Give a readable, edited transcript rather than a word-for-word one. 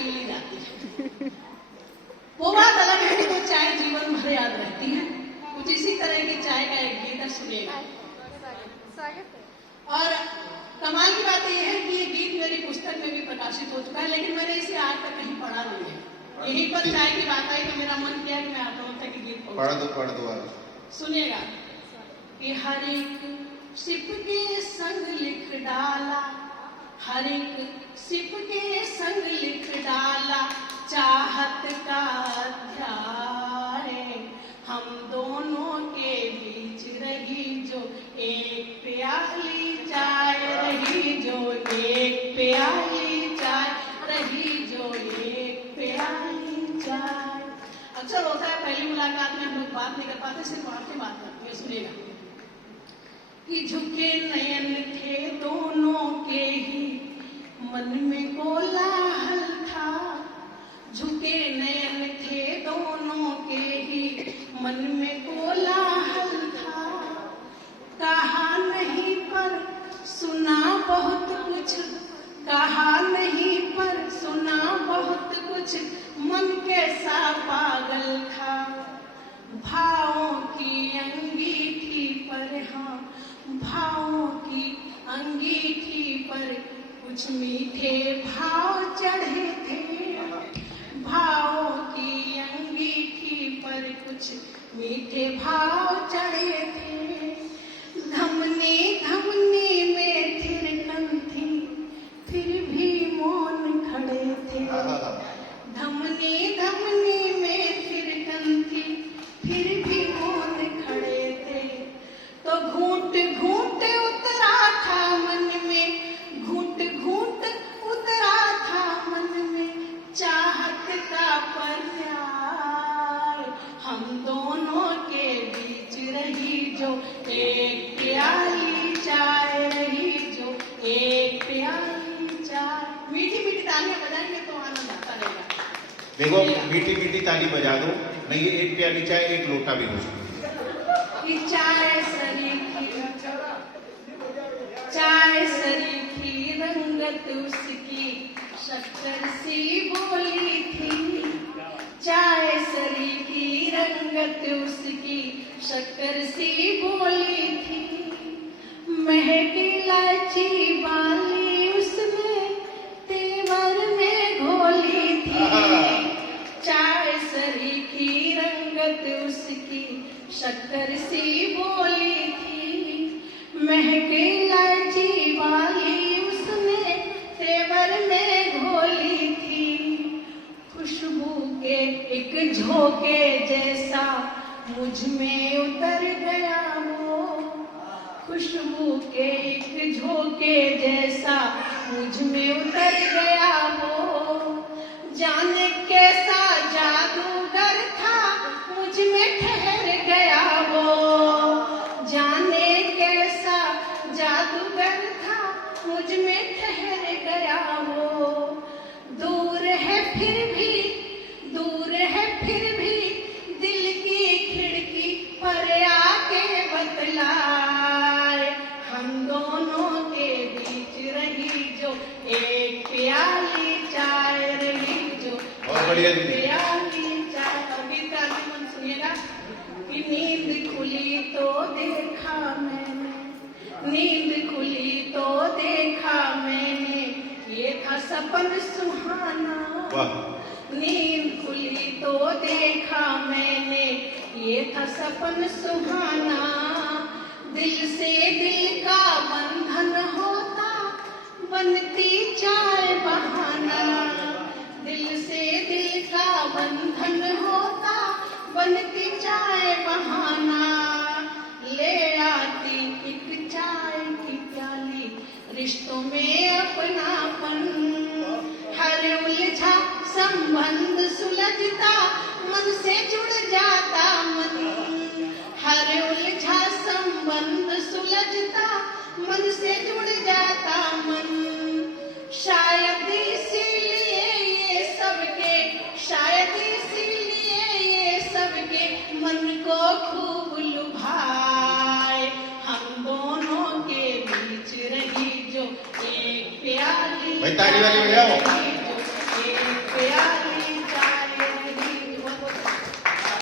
जाती हुई जाती है। वो बात अलग है कि वो चाय जीवन भर याद रहती है। कुछ इसी तरह की चाय का एक गीत सुनेगा। और कमाल की बात यह है कि ये गीत मेरी पुस्तक में भी प्रकाशित हो चुका है, लेकिन मैंने इसे आज तक कहीं पढ़ा नहीं है। यहीं पर चाय की बात आई तो मेरा मन किया कि मैं आत्महत्या के गीत पढ़ दो सुनिएगा कि हर एक सिप के संग लिख डाला, हर एक सिप के संग लिख डाला चाहत का अध्याय। हम दोनों के बीच रही जो एक प्याली चाय, रही जो एक प्याली चाय, रही जो एक प्याली चाय। अक्सर होता है पहली मुलाकात में हम लोग बात नहीं कर पाते, सिर्फ आंखें बात करती है। सुनिएगा कि झुके नयन थे दोनों के ही मन में कोलाहल था, झुके नयन थे दोनों के ही मन में कोलाहल था। कहा नहीं पर सुना बहुत कुछ, कहा नहीं पर सुना बहुत कुछ, मन कैसा पागल था। भावों की अंगीठी पर, हाँ भावों की अंगीठी पर कुछ मीठे भाव चढ़े थे, भावों की अंगीठी पर कुछ मीठे भाव चढ़े थे। धमनी धमनी में थिरकन थी फिर भी मौन खड़े थे, धमनी धमनी में थिरकन थी फिर भी मौन खड़े थे। तो घूंट घूंट उतरा था मन में, घूंट घूंट उतरा था मन में चाहत का पर्याय। हम दोनों के बीच रही जो एक प्याली चाय, रही जो एक प्याली चाय। मीठी मीठी तालियां बजाएंगे तो आनंद आता रहेगा। देखो मीठी मीठी ताली बजा दो, नहीं ये एक प्याली चाय एक लोटा भी हो सकती। चाय सरीखी, चाय सरीखी रंगत उसकी शक्कर सी बोली थी, चाय सरीखी रंगत उसकी शक्कर सी बोली थी। महकी इलायची वाली उसने तेवर में घोली थी, चाय सरीखी रंगत उसकी शक्कर सी बोली थी। महकी इलायची वाली उसने तेवर में घोली थी। खुशबू के एक झोंके जैसा मुझ में उतर गया वो, खुशबू के एक झोंके जैसा मुझ में उतर गया वो। जाने कैसा जादूगर था मुझ में ठहर गया वो, जाने कैसा जादूगर था मुझ में ठहर गया वो। दूर है फिर भी, दूर है फिर भी दिल की खिड़की पर आके बतलाए। हम दोनों के बीच रही जो एक प्याली चाय, रही जो एक प्याली चाय। अभी मन सुनिएगा कि नींद खुली तो देखा मैंने, नींद खुली तो देखा मैंने ये था सपन सुहाना। नींद खुली तो देखा मैंने ये था सपन सुहाना। दिल से दिल का बंधन होता बनती चाय बहाना, दिल से दिल का बंधन होता बनती चाय बहाना। ले आती एक चाय की प्याली रिश्तों में अपनापन, हर उलझा संबंध सुलझता मन से जुड़ जाता मन, हर उलझा संबंध सुलझता मन से जुड़ जाता मन। शायद इसीलिए ये सबके, शायद इसीलिए ये सबके मन को खूब लुभाए। हम दोनों के बीच रही जो एक प्याली, ताली वाली बजाओ।